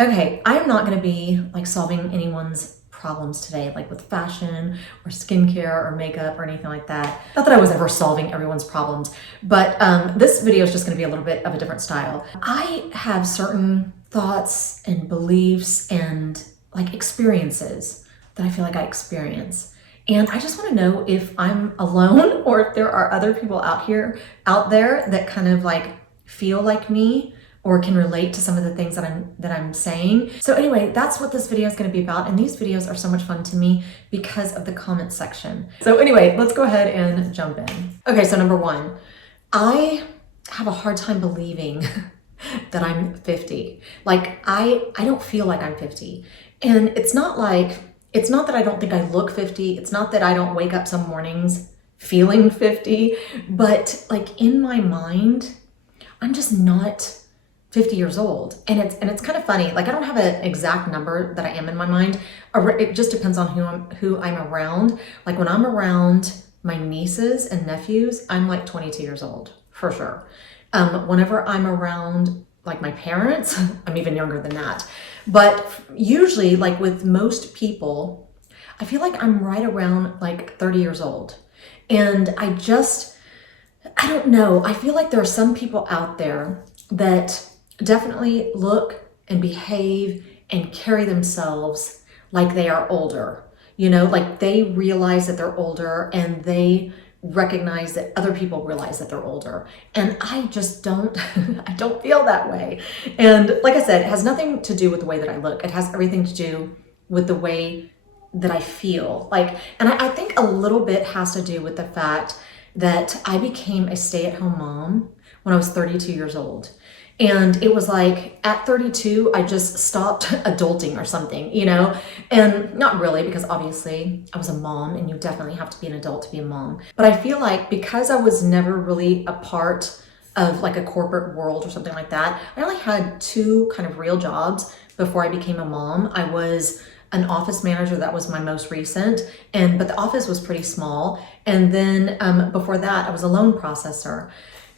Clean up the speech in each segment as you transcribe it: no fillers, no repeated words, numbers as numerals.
Okay, I'm not going to be like solving anyone's problems today, like with fashion or skincare or makeup or anything like that. Not that I was ever solving everyone's problems, but this video is just going to be a little bit of a different style. I have certain thoughts and beliefs and like experiences that I feel like I experience. And I just want to know if I'm alone or if there are other people out there that kind of like feel like me or can relate to some of the things that I'm saying. So anyway, that's what this video is going to be about, and these videos are so much fun to me because of the comment section. So anyway, let's go ahead and jump in. Okay, so number one, I have a hard time believing that I'm 50. Like I don't feel like I'm 50. And it's not that I don't think I look 50. It's not that I don't wake up some mornings feeling 50, but like in my mind, I'm just not 50 years old. And it's kind of funny. Like I don't have an exact number that I am in my mind. It just depends on who I'm around. Like when I'm around my nieces and nephews, I'm like 22 years old for sure. Whenever I'm around like my parents, I'm even younger than that. But usually like with most people, I feel like I'm right around like 30 years old. And I don't know. I feel like there are some people out there that definitely look and behave and carry themselves like they are older. You know, like they realize that they're older and they recognize that other people realize that they're older. And I just don't, I don't feel that way. And like I said, it has nothing to do with the way that I look. It has everything to do with the way that I feel. Like, and I think a little bit has to do with the fact that I became a stay-at-home mom when I was 32 years old. And it was like at 32, I just stopped adulting or something, you know? And not really, because obviously I was a mom and you definitely have to be an adult to be a mom. But I feel like because I was never really a part of like a corporate world or something like that, I only had two kind of real jobs before I became a mom. I was an office manager. That was my most recent, but the office was pretty small. And then before that, I was a loan processor.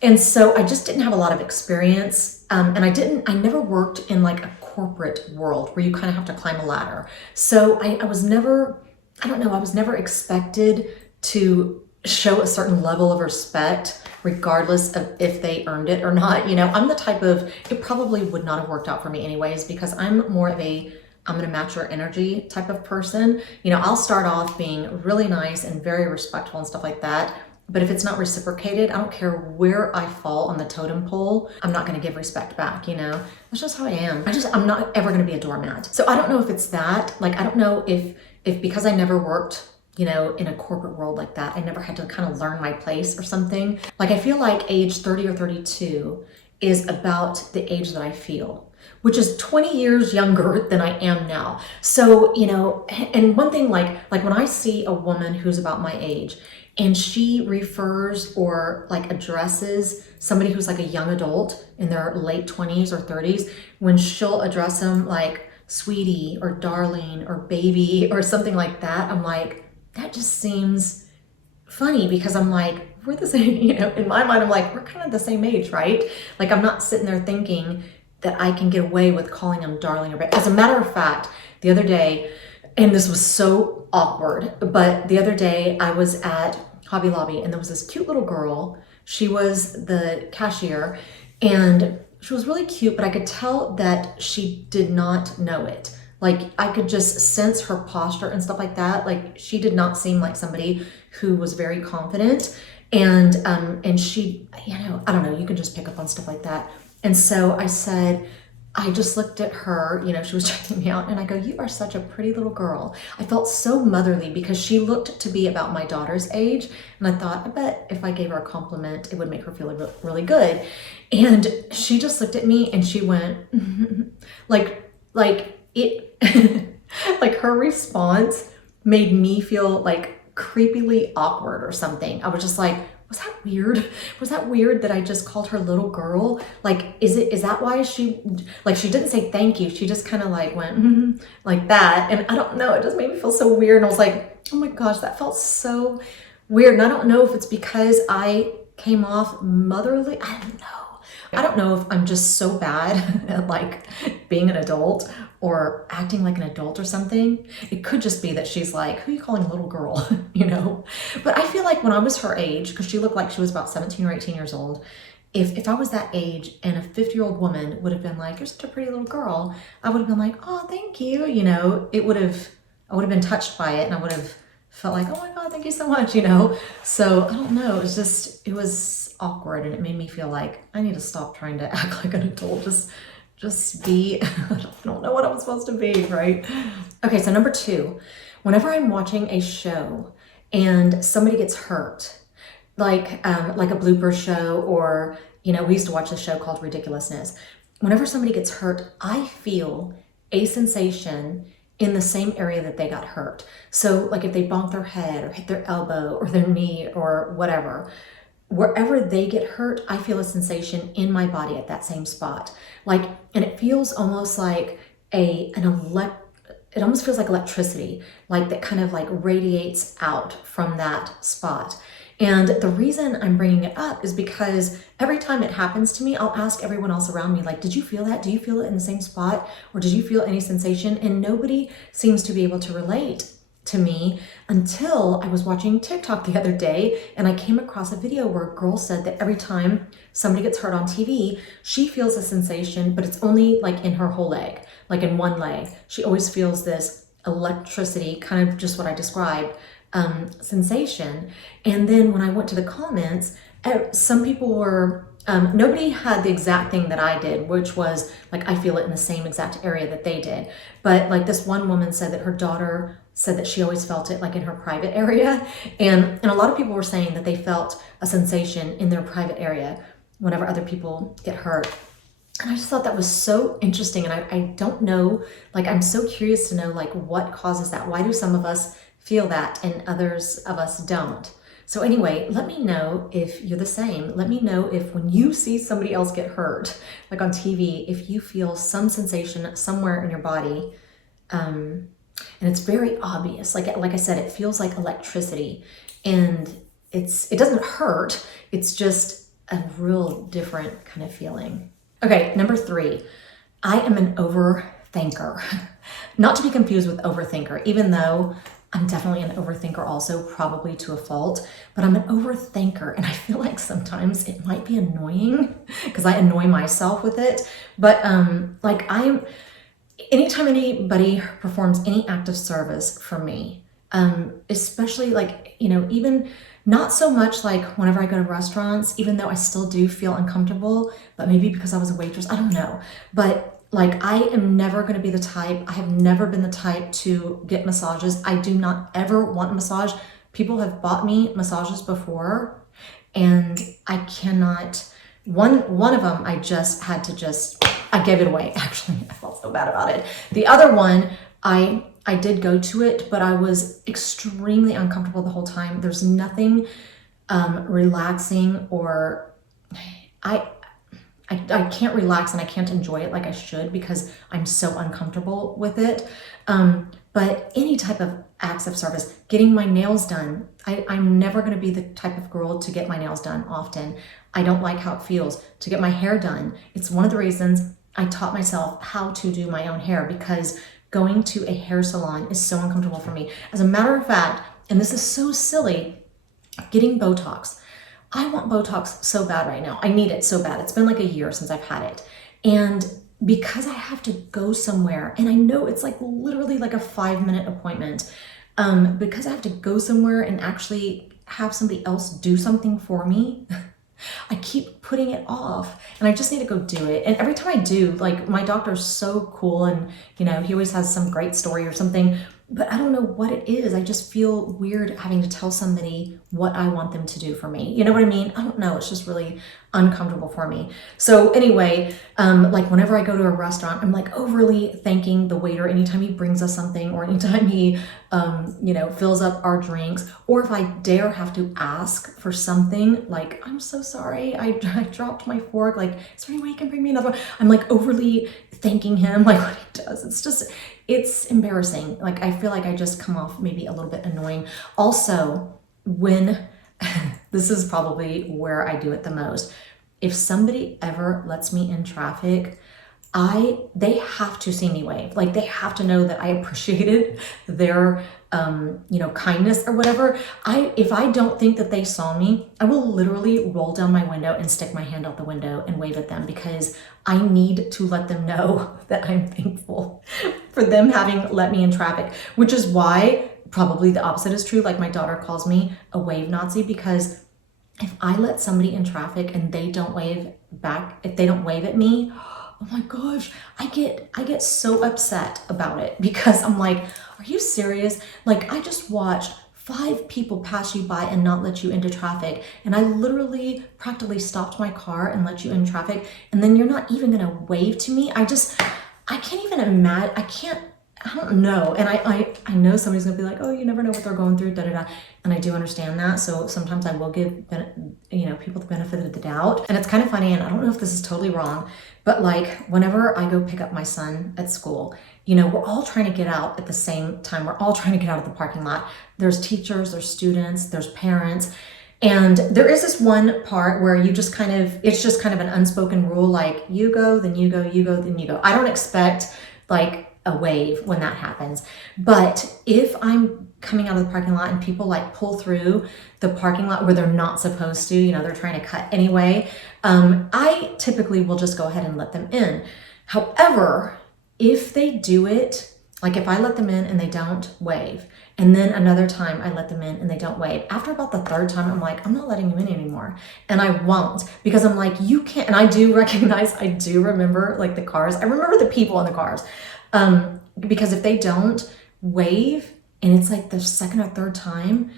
And so I just didn't have a lot of experience. And I never worked in like a corporate world where you kind of have to climb a ladder. So I was never, I don't know, I was never expected to show a certain level of respect, regardless of if they earned it or not. You know, I'm the type of, it probably would not have worked out for me anyways, because I'm more of I'm gonna match your energy type of person. You know, I'll start off being really nice and very respectful and stuff like that. But if it's not reciprocated, I don't care where I fall on the totem pole, I'm not gonna give respect back, you know? That's just how I am. I'm not ever gonna be a doormat. So I don't know if it's that, like, I don't know if because I never worked, you know, in a corporate world like that, I never had to kind of learn my place or something. Like I feel like age 30 or 32 is about the age that I feel, which is 20 years younger than I am now. So, you know, and one thing like when I see a woman who's about my age and she refers or like addresses somebody who's like a young adult in their late 20s or 30s, when she'll address them like sweetie or darling or baby or something like that, I'm like, that just seems funny, because I'm like, we're the same, you know, in my mind, I'm like, we're kind of the same age, right? Like I'm not sitting there thinking that I can get away with calling them darling or baby. As a matter of fact, the other day, and this was so awkward, but the other day I was at Hobby Lobby and there was this cute little girl. She was the cashier and she was really cute, but I could tell that she did not know it. Like I could just sense her posture and stuff like that. Like she did not seem like somebody who was very confident. And she, you know, I don't know, you can just pick up on stuff like that. And so I said, I just looked at her, you know, she was checking me out, and I go, you are such a pretty little girl. I felt so motherly because she looked to be about my daughter's age. And I thought, I bet if I gave her a compliment, it would make her feel really good. And she just looked at me and she went, like it, like her response made me feel like creepily awkward or something. I was just like, was that weird? Was that weird that I just called her little girl? Like, is that why she didn't say thank you. She just kind of like went like that. And I don't know, it just made me feel so weird. And I was like, oh my gosh, that felt so weird. And I don't know if it's because I came off motherly. I don't know. I don't know if I'm just so bad at like being an adult or acting like an adult or something. It could just be that she's like, who are you calling a little girl? You know? But I feel like when I was her age, because she looked like she was about 17 or 18 years old, if I was that age and a 50-year-old woman would have been like, you're such a pretty little girl, I would have been like, oh, thank you. You know, I would have been touched by it, and I would have felt like, oh my God, thank you so much, you know? So I don't know, it was awkward, and it made me feel like I need to stop trying to act like an adult, just be, I don't know what I'm supposed to be, right? Okay, so number 2, whenever I'm watching a show and somebody gets hurt, like a blooper show, or, you know, we used to watch a show called Ridiculousness. Whenever somebody gets hurt, I feel a sensation in the same area that they got hurt. So like if they bonk their head or hit their elbow or their knee or whatever, wherever they get hurt, I feel a sensation in my body at that same spot. Like, and it feels almost like it almost feels like electricity, like that kind of like radiates out from that spot. And the reason I'm bringing it up is because every time it happens to me, I'll ask everyone else around me, like, did you feel that? Do you feel it in the same spot? Or did you feel any sensation? And nobody seems to be able to relate to me until I was watching TikTok the other day, and I came across a video where a girl said that every time somebody gets hurt on TV, she feels a sensation, but it's only like in her whole leg, like in one leg. She always feels this electricity, kind of just what I described, sensation. And then when I went to the comments, some people were, nobody had the exact thing that I did, which was like, I feel it in the same exact area that they did. But like this one woman said that her daughter said that she always felt it like in her private area. And a lot of people were saying that they felt a sensation in their private area whenever other people get hurt. And I just thought that was so interesting. And I don't know, like, I'm so curious to know like what causes that. Why do some of us feel that and others of us don't? So anyway, let me know if you're the same. Let me know if when you see somebody else get hurt, like on TV, if you feel some sensation somewhere in your body, and it's very obvious. Like I said, it feels like electricity, and it doesn't hurt. It's just a real different kind of feeling. Okay, number 3, I am an overthinker. Not to be confused with overthinker, even though I'm definitely an overthinker also, probably to a fault, but I'm an overthinker, and I feel like sometimes it might be annoying because I annoy myself with it. But like anytime anybody performs any act of service for me, especially like, you know, even not so much like whenever I go to restaurants, even though I still do feel uncomfortable, but maybe because I was a waitress, I don't know. But like, I am never going to be the type, I have never been the type to get massages. I do not ever want a massage. People have bought me massages before, and I cannot, one of them, I just had to I gave it away. Actually, I felt so bad about it. The other one, I did go to it, but I was extremely uncomfortable the whole time. There's nothing relaxing, or I can't relax and I can't enjoy it like I should because I'm so uncomfortable with it. But any type of acts of service, getting my nails done, I'm never going to be the type of girl to get my nails done often. I don't like how it feels. To get my hair done, it's one of the reasons I taught myself how to do my own hair, because going to a hair salon is so uncomfortable for me. As a matter of fact, and this is so silly, getting Botox. I want Botox so bad right now. I need it so bad. It's been like a year since I've had it. And because I have to go somewhere, and I know it's like literally like a 5-minute appointment, because I have to go somewhere and actually have somebody else do something for me, I keep putting it off, and I just need to go do it. And every time I do, like, my doctor's so cool, and you know, he always has some great story or something, but I don't know what it is. I just feel weird having to tell somebody what I want them to do for me. You know what I mean? I don't know. It's just really uncomfortable for me. So anyway, like whenever I go to a restaurant, I'm like overly thanking the waiter anytime he brings us something, or anytime he, you know, fills up our drinks, or if I dare have to ask for something, like, I'm so sorry, I dropped my fork, like, is there any way you can bring me another one? I'm like overly thanking him, like what he does. It's just, it's embarrassing. Like, I feel like I just come off maybe a little bit annoying. Also, when, this is probably where I do it the most, if somebody ever lets me in traffic, they have to see me wave. Like, they have to know that I appreciated their kindness or whatever. If I don't think that they saw me, I will literally roll down my window and stick my hand out the window and wave at them, because I need to let them know that I'm thankful for them having let me in traffic, which is why probably the opposite is true. Like, my daughter calls me a wave Nazi, because if I let somebody in traffic and they don't wave back, if they don't wave at me, oh my gosh, I get so upset about it, because I'm like, are you serious? Like, I just watched 5 people pass you by and not let you into traffic, and I literally practically stopped my car and let you in traffic, and then you're not even gonna wave to me? I can't even imagine. I don't know. And I know somebody's gonna be like, oh, you never know what they're going through, da da da. And I do understand that. So sometimes I will give people the benefit of the doubt. And it's kind of funny, and I don't know if this is totally wrong, but like, whenever I go pick up my son at school, we're all trying to get out at the same time. We're all trying to get out of the parking lot. There's teachers, there's students, there's parents. And there is this one part where it's just kind of an unspoken rule, like, you go, then you go, you go, then you go. I don't expect like a wave when that happens. But if I'm coming out of the parking lot and people like pull through the parking lot where they're not supposed to, they're trying to cut anyway, I typically will just go ahead and let them in. However, if they do it, like if I let them in and they don't wave, and then another time I let them in and they don't wave, after about the 3rd time, I'm like, I'm not letting you in anymore. And I won't, because I'm like, you can't. And I do remember like the cars. I remember the people in the cars. Because if they don't wave and it's like the 2nd or 3rd time,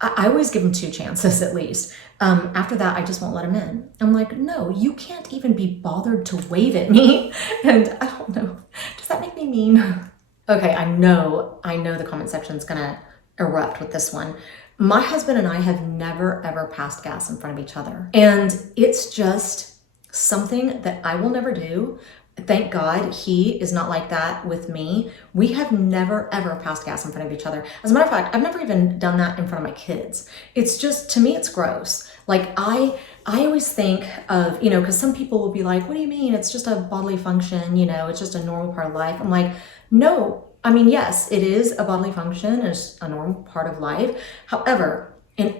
I always give them 2 chances at least. After that, I just won't let them in. I'm like, no, you can't even be bothered to wave at me. And I don't know, does that make me mean? Okay, I know the comment section's gonna erupt with this one. My husband and I have never ever passed gas in front of each other. And it's just something that I will never do. Thank God he is not like that with me. We have never ever passed gas in front of each other. As a matter of fact, I've never even done that in front of my kids. It's just, to me, it's gross. Like, I always think of, because some people will be like, what do you mean? It's just a bodily function, it's just a normal part of life. I'm like, no, I mean, yes, it is a bodily function, it's a normal part of life. However, in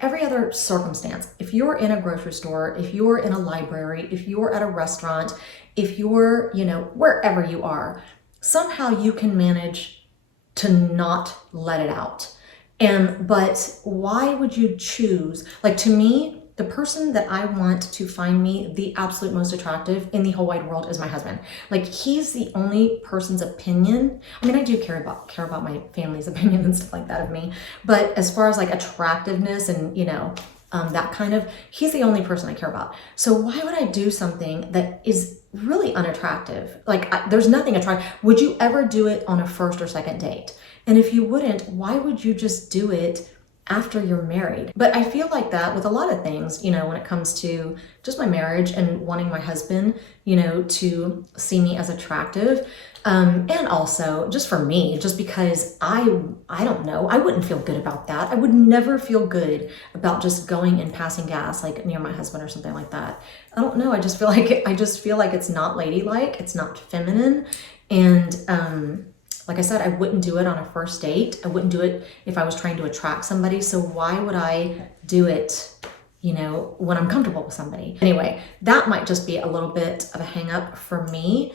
every other circumstance, if you're in a grocery store, if you're in a library, if you're at a restaurant, if you're, wherever you are, somehow you can manage to not let it out. But why would you choose? Like, to me, the person that I want to find me the absolute most attractive in the whole wide world is my husband. Like, he's the only person's opinion. I mean, I do care about my family's opinion and stuff like that of me. But as far as like attractiveness and, that kind of, he's the only person I care about. So why would I do something that is really unattractive? Like, there's nothing attractive. Would you ever do it on a 1st or 2nd date? And if you wouldn't, why would you just do it after you're married? But I feel like that with a lot of things, when it comes to just my marriage and wanting my husband, to see me as attractive. And also just for me, just because I don't know, I wouldn't feel good about that. I would never feel good about just going and passing gas like near my husband or something like that. I don't know. I just feel like it's not ladylike. It's not feminine. And, like I said, I wouldn't do it on a 1st date. I wouldn't do it if I was trying to attract somebody. So why would I do it, when I'm comfortable with somebody? Anyway, that might just be a little bit of a hang up for me,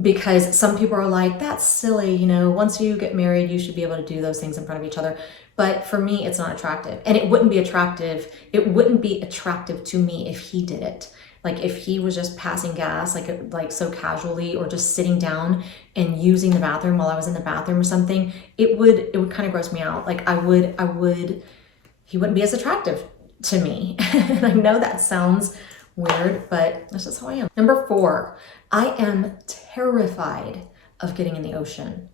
because some people are like, that's silly. Once you get married, you should be able to do those things in front of each other. But for me, it's not attractive. And it wouldn't be attractive. It wouldn't be attractive to me if he did it. Like, if he was just passing gas, like so casually, or just sitting down and using the bathroom while I was in the bathroom or something, it would kind of gross me out. Like, he wouldn't be as attractive to me. And I know that sounds weird, but that's just how I am. Number 4, I am terrified of getting in the ocean.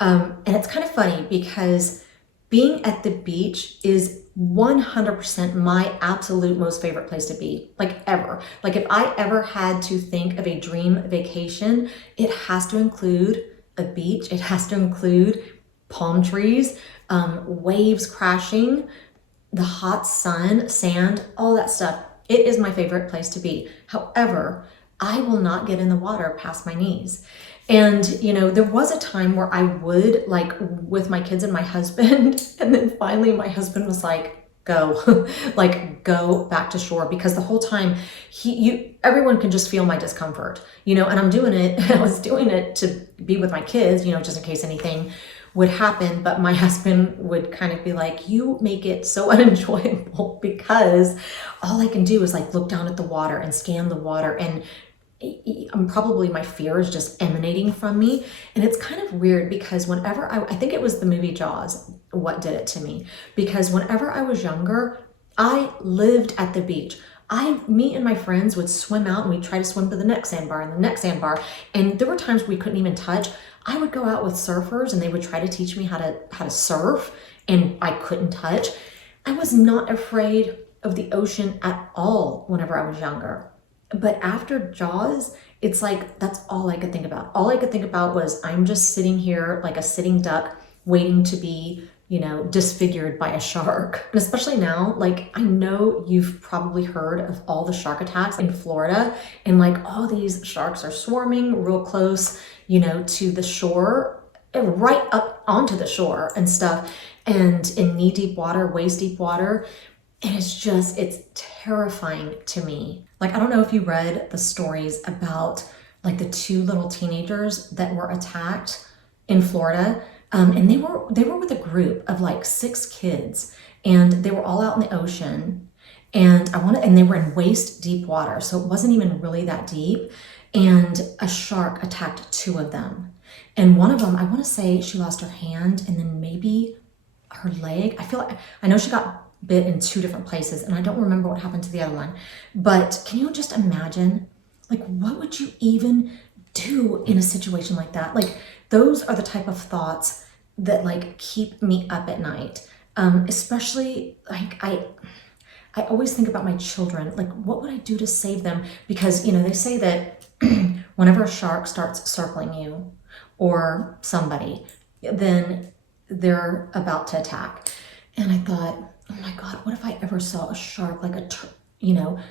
And it's kind of funny, because being at the beach is 100% my absolute most favorite place to be, like, ever. Like, if I ever had to think of a dream vacation, it has to include a beach. It has to include palm trees, waves crashing, the hot sun, sand, all that stuff. It is my favorite place to be. However, I will not get in the water past my knees. And, there was a time where I would, like, with my kids and my husband, and then finally my husband was like, go, like, go back to shore, because the whole time everyone can just feel my discomfort, and I'm doing it. I was doing it to be with my kids, just in case anything would happen. But my husband would kind of be like, you make it so unenjoyable, because all I can do is like look down at the water and scan the water, and probably my fear is just emanating from me. And it's kind of weird, because whenever I think it was the movie Jaws, what did it to me, because whenever I was younger, I lived at the beach. Me and my friends would swim out, and we'd try to swim to the next sandbar and the next sandbar. And there were times we couldn't even touch. I would go out with surfers, and they would try to teach me how to surf, and I couldn't touch. I was not afraid of the ocean at all whenever I was younger. But after Jaws, it's like, that's all I could think about. All I could think about was, I'm just sitting here like a sitting duck, waiting to be, disfigured by a shark. And especially now, like, I know you've probably heard of all the shark attacks in Florida, and like all these sharks are swarming real close, to the shore, and right up onto the shore and stuff, and in knee-deep water, waist-deep water. And it's terrifying to me. Like, I don't know if you read the stories about like the 2 little teenagers that were attacked in Florida. And they were with a group of like 6 kids, and they were all out in the ocean, and they were in waist deep water. So it wasn't even really that deep. And a shark attacked 2 of them. And one of them, I want to say she lost her hand and then maybe her leg. I know she got bit in 2 different places, and I don't remember what happened to the other one. But can you just imagine, like, what would you even do in a situation like that? Like, those are the type of thoughts that like keep me up at night. Especially like I always think about my children. Like, what would I do to save them? Because they say that whenever a shark starts circling you or somebody, then they're about to attack. And I thought, oh my God, what if I ever saw a shark, like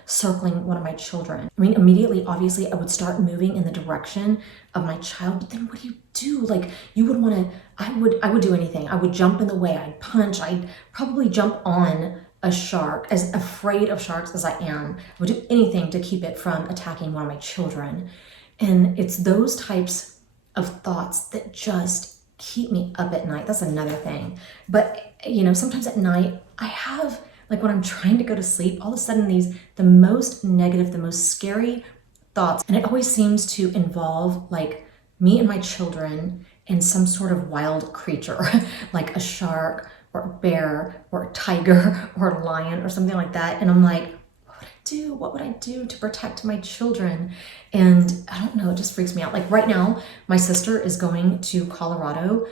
circling one of my children? I mean, immediately, obviously, I would start moving in the direction of my child. But then what do you do? Like, you would want to, I would do anything. I would jump in the way. I'd punch. I'd probably jump on a shark. As afraid of sharks as I am, I would do anything to keep it from attacking one of my children. And it's those types of thoughts that just keep me up at night. That's another thing. But, sometimes at night, I have, like, when I'm trying to go to sleep, all of a sudden the most negative, the most scary thoughts, and it always seems to involve like me and my children and some sort of wild creature, like a shark or a bear or a tiger or a lion or something like that. And I'm like, what would I do to protect my children? And I don't know, it just freaks me out. Like, right now, my sister is going to Colorado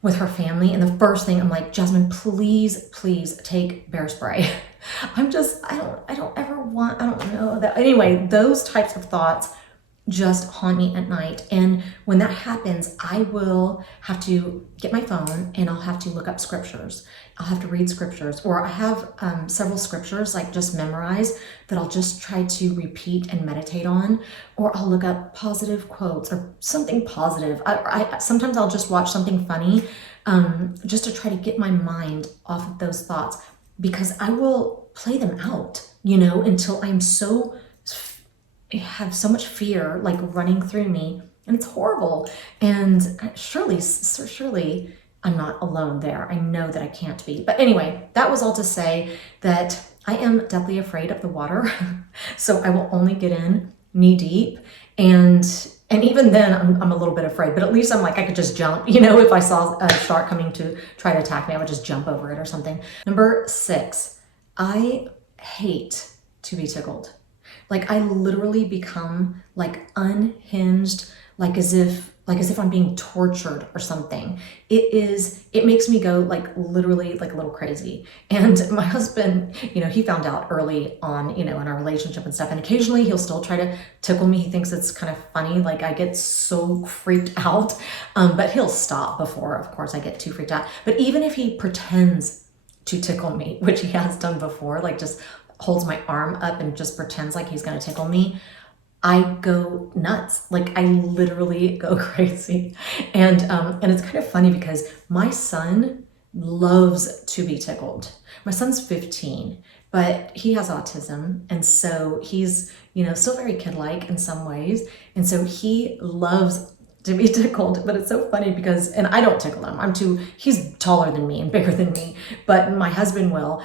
with her family, and the first thing I'm like, Jasmine, please take bear spray. I don't know that. Anyway, those types of thoughts just haunt me at night. And when that happens, I will have to get my phone and I'll have to look up scriptures. I'll have to read scriptures, or I have several scriptures like just memorized that I'll just try to repeat and meditate on, or I'll look up positive quotes or something positive. Sometimes I'll just watch something funny just to try to get my mind off of those thoughts, because I will play them out, until I'm have so much fear like running through me, and it's horrible. And surely I'm not alone there. I know that I can't be. But anyway, that was all to say that I am deathly afraid of the water. So I will only get in knee deep. And even then I'm a little bit afraid, but at least I'm like, I could just jump, if I saw a shark coming to try to attack me, I would just jump over it or something. Number 6, I hate to be tickled. Like, I literally become like unhinged, like as if I'm being tortured or something. It makes me go like literally like a little crazy. And my husband, he found out early on, in our relationship and stuff. And occasionally he'll still try to tickle me. He thinks it's kind of funny. Like, I get so freaked out, but he'll stop before, of course, I get too freaked out. But even if he pretends to tickle me, which he has done before, like just holds my arm up and just pretends like he's gonna tickle me, I go nuts. Like I literally go crazy. And it's kind of funny because my son loves to be tickled. My son's 15, but he has autism. And so he's, still very kid-like in some ways. And so he loves to be tickled, but it's so funny because, and I don't tickle him. He's taller than me and bigger than me, but my husband will.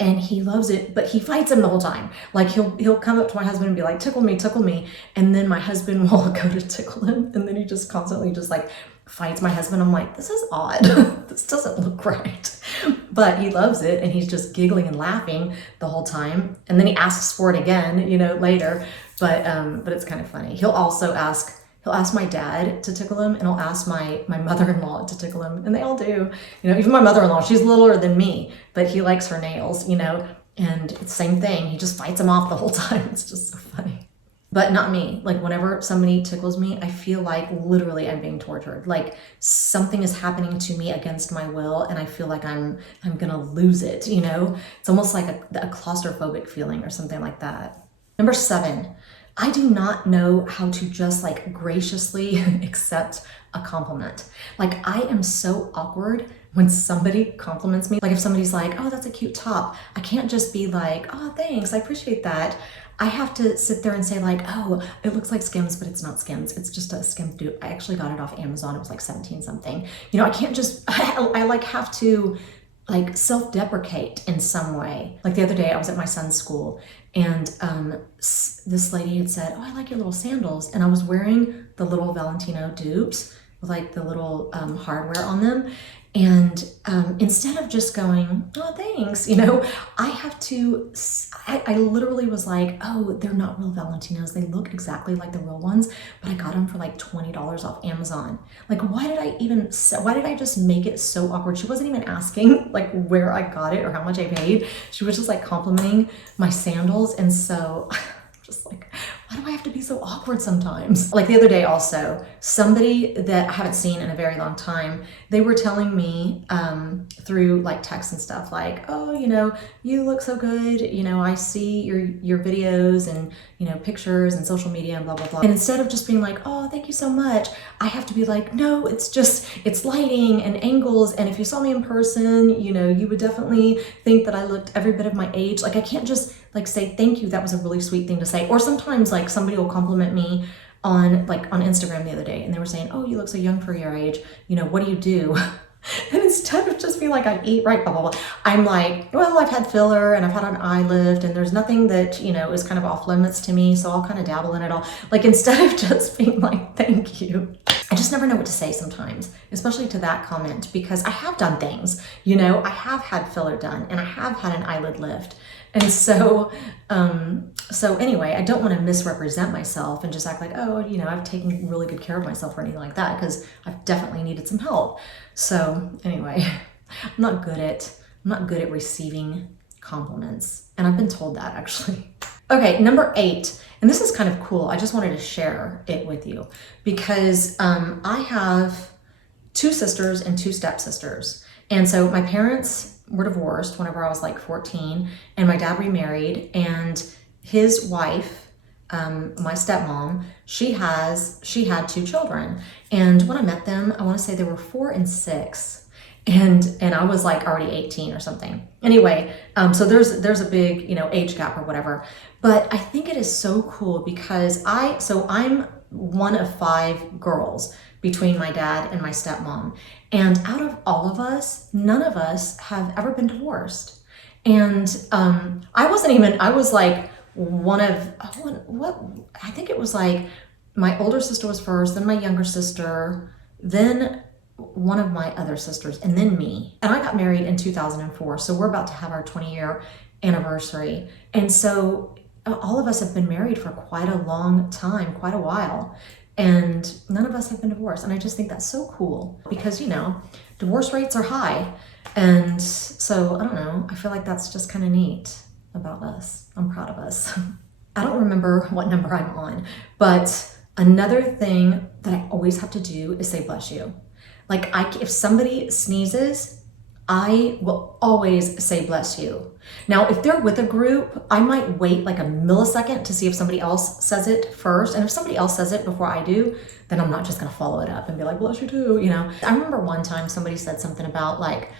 And he loves it, but he fights him the whole time. Like he'll come up to my husband and be like, tickle me, tickle me. And then my husband will go to tickle him. And then he just constantly just like fights my husband. I'm like, this is odd. This doesn't look right. But he loves it. And he's just giggling and laughing the whole time. And then he asks for it again, later. But it's kind of funny. He'll ask my dad to tickle him, and he'll ask my mother-in-law to tickle him, and they all do. Even my mother-in-law, she's littler than me, but he likes her nails, and it's the same thing. He just fights them off the whole time. It's just so funny. But not me. Like whenever somebody tickles me, I feel like literally I'm being tortured. Like something is happening to me against my will, and I feel like I'm gonna lose it, It's almost like a claustrophobic feeling or something like that. Number 7. I do not know how to just like graciously accept a compliment. Like I am so awkward when somebody compliments me. Like if somebody's like, oh, that's a cute top. I can't just be like, oh, thanks, I appreciate that. I have to sit there and say like, oh, it looks like Skims, but it's not Skims. It's just a Skims dupe. I actually got it off Amazon. It was like 17 something. I can't just, I like have to like self-deprecate in some way. Like the other day I was at my son's school, and this lady had said, oh, I like your little sandals. And I was wearing the little Valentino dupes with like the little hardware on them. And instead of just going, oh, thanks, I literally was like, oh, they're not real Valentinos. They look exactly like the real ones, but I got them for like $20 off Amazon. Like, why did I just make it so awkward? She wasn't even asking like where I got it or how much I paid. She was just like complimenting my sandals. And so just like, why do I have to be so awkward sometimes? Like the other day also, somebody that I haven't seen in a very long time, they were telling me through like text and stuff like, oh, you look so good. I see your videos and, pictures and social media and blah, blah, blah. And instead of just being like, oh, thank you so much, I have to be like, no, it's lighting and angles. And if you saw me in person, you would definitely think that I looked every bit of my age. Like I can't just like say, thank you. That was a really sweet thing to say. Or sometimes like somebody will compliment me on Instagram the other day, and they were saying, oh, you look so young for your age. What do you do? And instead of just being like, I eat right, blah, blah, blah, I'm like, well, I've had filler and I've had an eye lift, and there's nothing that, is kind of off limits to me. So I'll kind of dabble in it all. Like instead of just being like, thank you. I just never know what to say sometimes, especially to that comment, because I have done things, I have had filler done and I have had an eyelid lift. And so anyway, I don't want to misrepresent myself and just act like, oh, I've taken really good care of myself or anything like that, because I've definitely needed some help. So anyway, I'm not good at receiving compliments. And I've been told that actually. Okay, number 8, and this is kind of cool. I just wanted to share it with you because I have 2 sisters and 2 stepsisters. And so my parents were divorced whenever I was like 14, and my dad remarried, and his wife, my stepmom, she had 2 children. And when I met them, I want to say they were 4 and 6. And I was like already 18 or something. Anyway, so there's a big, age gap or whatever. But I think it is so cool because I'm one of 5 girls between my dad and my stepmom. And out of all of us, none of us have ever been divorced. And I was like I think it was like my older sister was first, then my younger sister, then one of my other sisters, and then me. And I got married in 2004. So we're about to have our 20-year anniversary. And so all of us have been married for quite a long time, quite a while. And none of us have been divorced. And I just think that's so cool because, divorce rates are high. And so, I don't know, I feel like that's just kind of neat about us. I'm proud of us. I don't remember what number I'm on, but another thing that I always have to do is say bless you. Like if somebody sneezes, I will always say bless you. Now, if they're with a group, I might wait like a millisecond to see if somebody else says it first. And if somebody else says it before I do, then I'm not just gonna follow it up and be like, bless you too, you know? I remember one time somebody said something about like,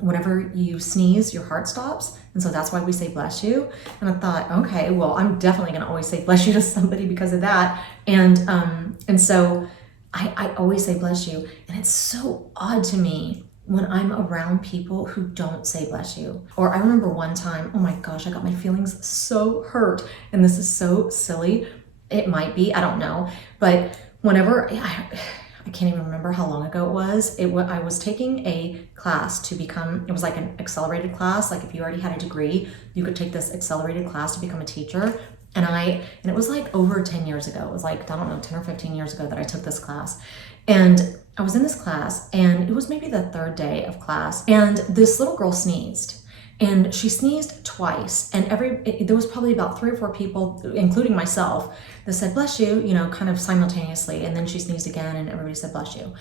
whenever you sneeze, your heart stops. And so that's why we say bless you. And I thought, okay, well, I'm definitely gonna always say bless you to somebody because of that. And so I always say bless you. And it's so odd to me when I'm around people who don't say bless you. Or I remember one time, oh my gosh, I got my feelings so hurt. And this is so silly. It might be, I don't know. But whenever, I can't even remember how long ago it was. I was taking a class to become, it was like an accelerated class. Like if you already had a degree, you could take this accelerated class to become a teacher. And it was like over 10 years ago. It was like, I don't know, 10 or 15 years ago that I took this class. And I was in this class and it was maybe the third day of class. And this little girl sneezed. And she sneezed twice, and there was probably about 3 or 4 people, including myself, that said, bless you, you know, kind of simultaneously. And then she sneezed again and everybody said, bless you.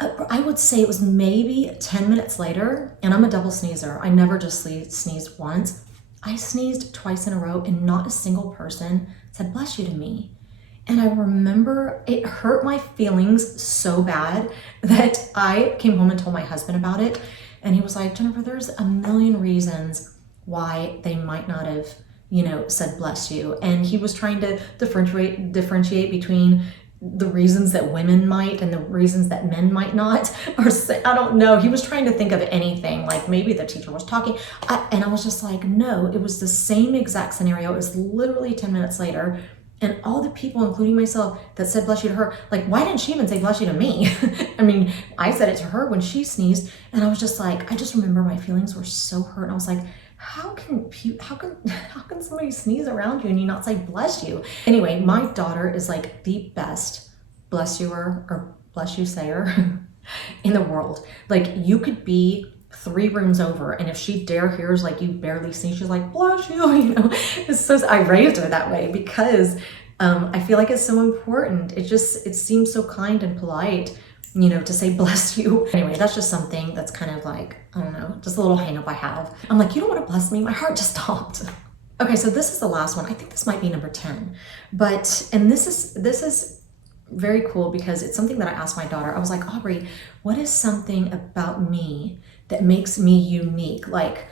I would say it was maybe 10 minutes later, and I'm a double sneezer. I never just sneezed once. I sneezed twice in a row and not a single person said, bless you to me. And I remember it hurt my feelings so bad that I came home and told my husband about it. And he was like, Jennifer, there's a million reasons why they might not have, you know, said bless you. And he was trying to differentiate between the reasons that women might and the reasons that men might not, or say, I don't know. He was trying to think of anything, like maybe the teacher was talking. And I was just like, no, it was the same exact scenario. It was literally 10 minutes later. And all the people, including myself, that said bless you to her, like, why didn't she even say bless you to me? I mean, I said it to her when she sneezed, and I was just like, I just remember my feelings were so hurt. And I was like, how can somebody sneeze around you and you not say bless you? Anyway, my daughter is like the best bless youer or bless you sayer in the world. Like, you could be 3 rooms over, and if she dare hears like you barely sneeze, she's like, bless you, you know. It's so, I raised her that way because I feel like it's so important. It seems so kind and polite, you know, to say bless you. Anyway, that's just something that's kind of like, I don't know, just a little hang up I have. I'm like, you don't want to bless me? My heart just stopped. Okay, so this is the last one. I think this might be number 10, and this is very cool because it's something that I asked my daughter. I was like, Aubrey, what is something about me that makes me unique? Like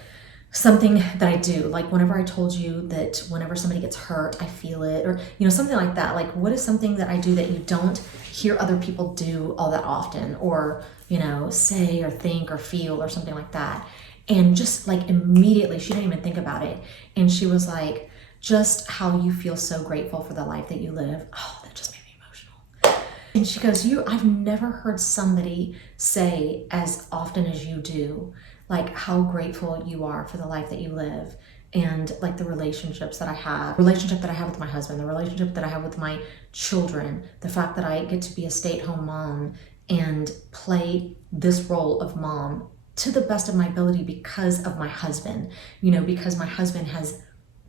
something that I do, like whenever I told you that whenever somebody gets hurt, I feel it, or, you know, something like that. Like, what is something that I do that you don't hear other people do all that often, or, you know, say or think or feel or something like that? And just like immediately, she didn't even think about it. And she was like, just how you feel so grateful for the life that you live. Oh, that just made me emotional. And she goes, I've never heard somebody say as often as you do, like how grateful you are for the life that you live, and like the relationship that I have with my husband, the relationship that I have with my children, the fact that I get to be a stay-at-home mom and play this role of mom to the best of my ability because of my husband, you know, because my husband has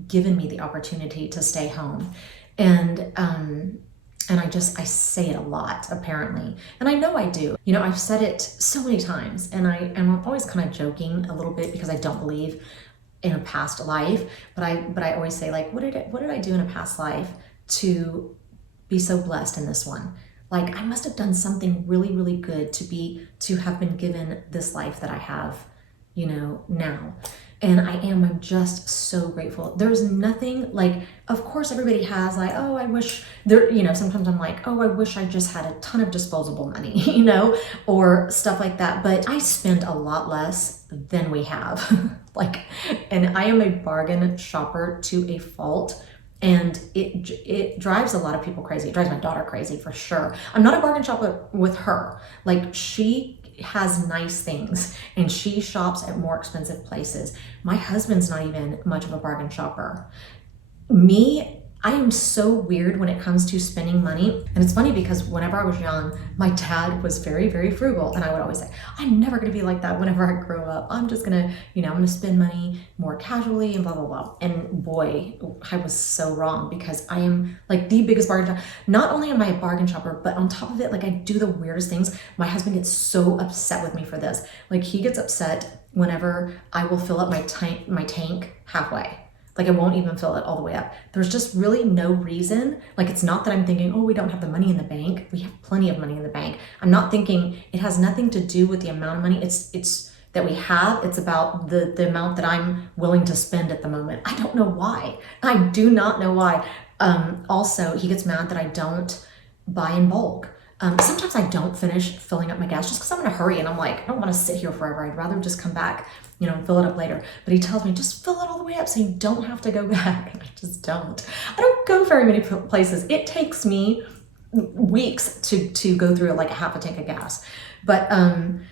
given me the opportunity to stay home. And I say it a lot, apparently. And I know I do. You know, I've said it so many times, and I'm always kind of joking a little bit because I don't believe in a past life, but I always say, like, what did I do in a past life to be so blessed in this one? Like, I must have done something really, really good to have been given this life that I have, you know, now. And I'm just so grateful. There's nothing, like, of course everybody has like, oh, I wish there, you know, sometimes I'm like, oh, I wish I just had a ton of disposable money, you know, or stuff like that. But I spend a lot less than we have. Like, and I am a bargain shopper to a fault. And it drives a lot of people crazy. It drives my daughter crazy for sure. I'm not a bargain shopper with her. Like, she has nice things and she shops at more expensive places. My husband's not even much of a bargain shopper. Me, I am so weird when it comes to spending money. And it's funny because whenever I was young, my dad was very, very frugal. And I would always say, I'm never going to be like that whenever I grow up. I'm just going to, I'm going to spend money more casually and blah, blah, blah. And boy, I was so wrong because I am like the biggest bargain shopper. Not only am I a bargain shopper, but on top of it, like I do the weirdest things. My husband gets so upset with me for this. Like he gets upset whenever I will fill up my tank halfway. Like I won't even fill it all the way up. There's just really no reason. Like it's not that I'm thinking, oh, we don't have the money in the bank. We have plenty of money in the bank. I'm not thinking, it has nothing to do with the amount of money. It's that we have. It's about the amount that I'm willing to spend at the moment. I don't know why. I do not know why. Also, he gets mad that I don't buy in bulk. Sometimes I don't finish filling up my gas just because I'm in a hurry and I'm like, I don't want to sit here forever. I'd rather just come back, fill it up later. But he tells me, just fill it all the way up so you don't have to go back. And I just don't. I don't go very many places. It takes me weeks to go through like a half a tank of gas. But, and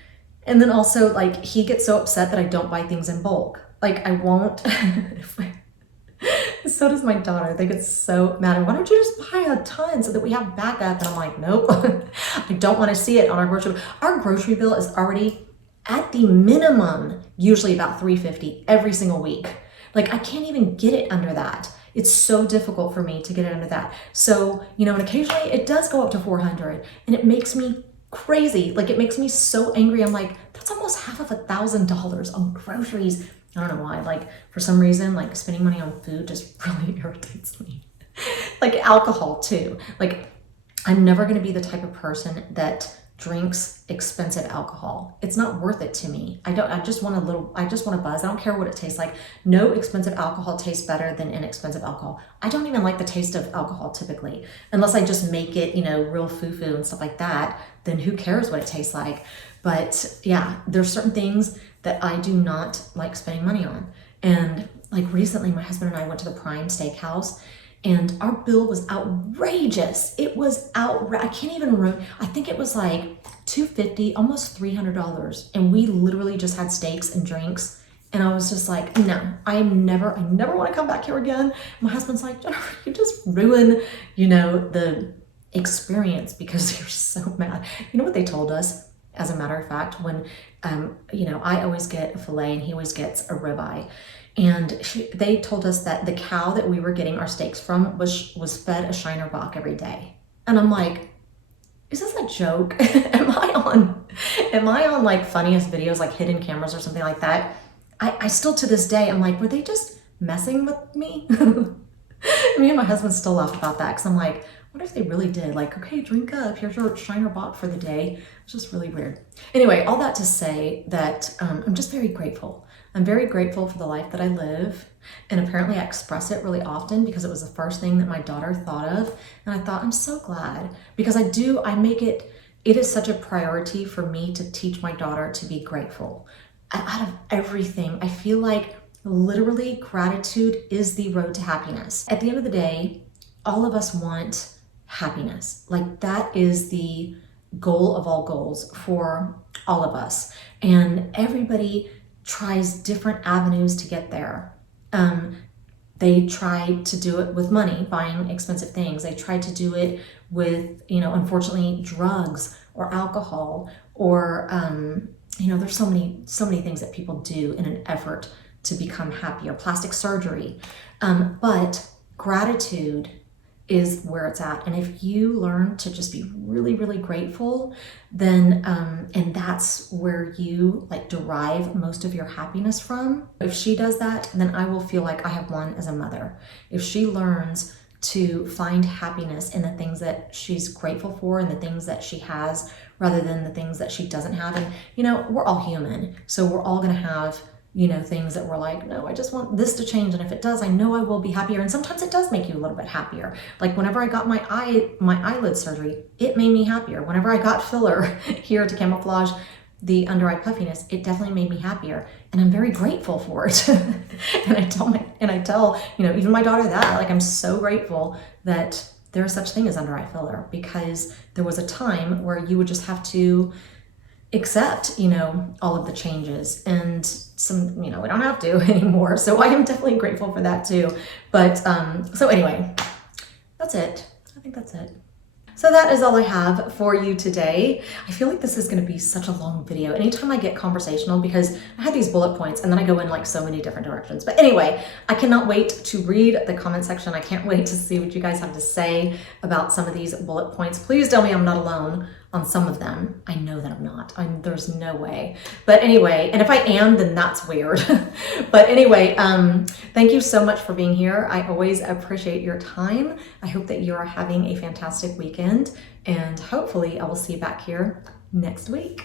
then also like he gets so upset that I don't buy things in bulk. Like I won't. So does my daughter. They get so mad. Why don't you just buy a ton so that we have backup? And I'm like, nope. I don't want to see it on our grocery bill. Our grocery bill is already at the minimum, usually about $3.50 every single week. Like I can't even get it under that. It's so difficult for me to get it under that. So, and occasionally it does go up to $400 and it makes me crazy. Like it makes me so angry. I'm like, that's almost half of $1,000 on groceries. I don't know why, like for some reason, like spending money on food just really irritates me. Like alcohol too. Like I'm never going to be the type of person that drinks expensive alcohol. It's not worth it to me. I just want a buzz. I don't care what it tastes like. No expensive alcohol tastes better than inexpensive alcohol. I don't even like the taste of alcohol typically, unless I just make it, real foo-foo and stuff like that, then who cares what it tastes like? But yeah, there's certain things that I do not like spending money on. And like recently, my husband and I went to the Prime Steakhouse and our bill was outrageous. It was I can't even remember. I think it was like $250, almost $300. And we literally just had steaks and drinks. And I was just like, no, I never want to come back here again. My husband's like, Jennifer, you just ruin, the experience because you're so mad. You know what they told us? As a matter of fact, when, I always get a filet and he always gets a ribeye. And they told us that the cow that we were getting our steaks from was fed a Shiner Bock every day. And I'm like, is this a joke? Am I on like funniest videos, like hidden cameras or something like that? I still to this day, I'm like, were they just messing with me? Me and my husband still laugh about that because I'm like, what if they really did? Like, okay, drink up. Here's your Shiner Bock for the day. It's just really weird. Anyway, all that to say that I'm just very grateful. I'm very grateful for the life that I live. And apparently I express it really often because it was the first thing that my daughter thought of. And I thought, I'm so glad because it is such a priority for me to teach my daughter to be grateful. Out of everything, I feel like literally gratitude is the road to happiness. At the end of the day, all of us want happiness. Like that is the goal of all goals for all of us. And everybody tries different avenues to get there. They try to do it with money, buying expensive things. They try to do it with, unfortunately, drugs or alcohol or, there's so many things that people do in an effort to become happier, plastic surgery. But gratitude is where it's at. And if you learn to just be really, really grateful, then, and that's where you like derive most of your happiness from. If she does that, then I will feel like I have won as a mother. If she learns to find happiness in the things that she's grateful for and the things that she has rather than the things that she doesn't have. And, we're all human. So we're all going to have things that we're like, no, I just want this to change. And if it does, I know I will be happier. And sometimes it does make you a little bit happier. Like whenever I got my eyelid surgery, it made me happier. Whenever I got filler here to camouflage the under eye puffiness, it definitely made me happier. And I'm very grateful for it. And I tell, even my daughter that, like, I'm so grateful that there is such thing as under eye filler because there was a time where you would just have to accept, all of the changes and some, we don't have to anymore. So I am definitely grateful for that too. But, so anyway, that's it. I think that's it. So that is all I have for you today. I feel like this is going to be such a long video anytime I get conversational, because I have these bullet points and then I go in like so many different directions. But anyway, I cannot wait to read the comment section. I can't wait to see what you guys have to say about some of these bullet points. Please tell me I'm not alone on some of them. I know that I'm not. There's no way. But anyway, and if I am, then that's weird. But anyway, thank you so much for being here. I always appreciate your time. I hope that you are having a fantastic weekend, and hopefully I will see you back here next week.